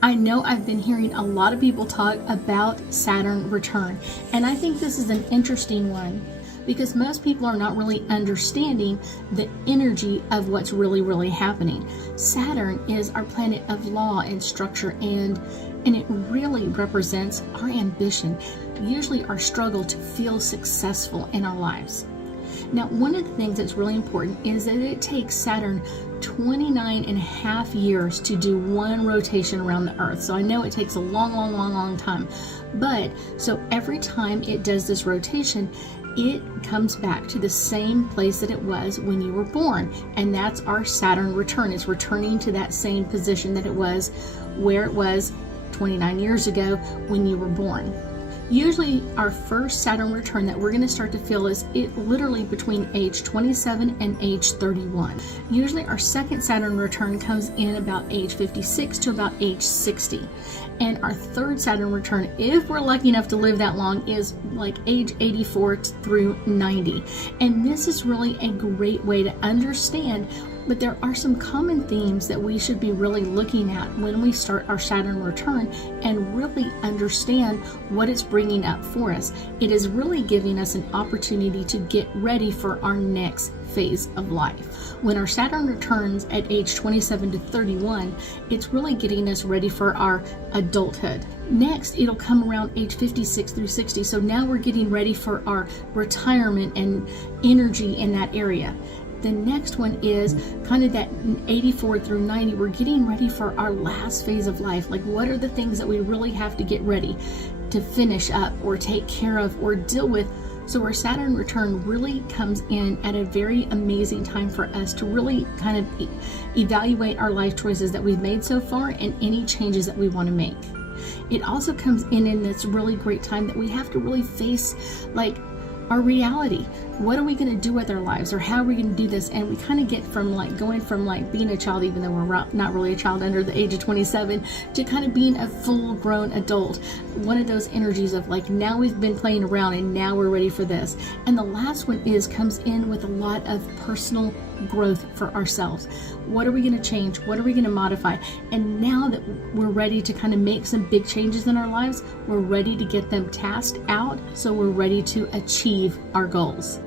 I know I've been hearing a lot of people talk about Saturn return, and I think this is an interesting one because most people are not really understanding the energy of what's really happening. Saturn is our planet of law and structure, and it really represents our ambition, usually our struggle to feel successful in our lives. Now, one of the things that's really important is that it takes Saturn 29 and a half years to do one rotation around the Earth. So I know it takes a long time. But so every time it does this rotation, it comes back to the same place that it was when you were born. And that's our Saturn return. It's returning to that same position that it was where it was 29 years ago when you were born. Usually our first Saturn return that we're going to start to feel is it literally between age 27 and age 31. Usually our second Saturn return comes in about age 56 to about age 60. And our third Saturn return, if we're lucky enough to live that long, is like age 84 through 90. And this is really a great way to understand, but there are some common themes that we should be really looking at when we start our Saturn return and really understand what it's bringing up for us. It is really giving us an opportunity to get ready for our next phase of life. When our Saturn returns at age 27 to 31, it's really getting us ready for our adulthood. Next, it'll come around age 56 through 60. So now we're getting ready for our retirement and energy in that area. The next one is kind of that 84 through 90. We're getting ready for our last phase of life. Like, what are the things that we really have to get ready to finish up or take care of or deal with? So our Saturn return really comes in at a very amazing time for us to really kind of evaluate our life choices that we've made so far and any changes that we want to make. It also comes in this really great time that we have to really face like our reality. What are we going to do with our lives, or how are we going to do this? And we kind of get from like going from like being a child, even though we're not really a child under the age of 27, to kind of being a full grown adult. One of those energies of like, now we've been playing around and now we're ready for this. And the last one comes in with a lot of personal growth for ourselves. What are we going to change? What are we going to modify? And now that we're ready to kind of make some big changes in our lives, we're ready to get them tasked out, so we're ready to achieve our goals.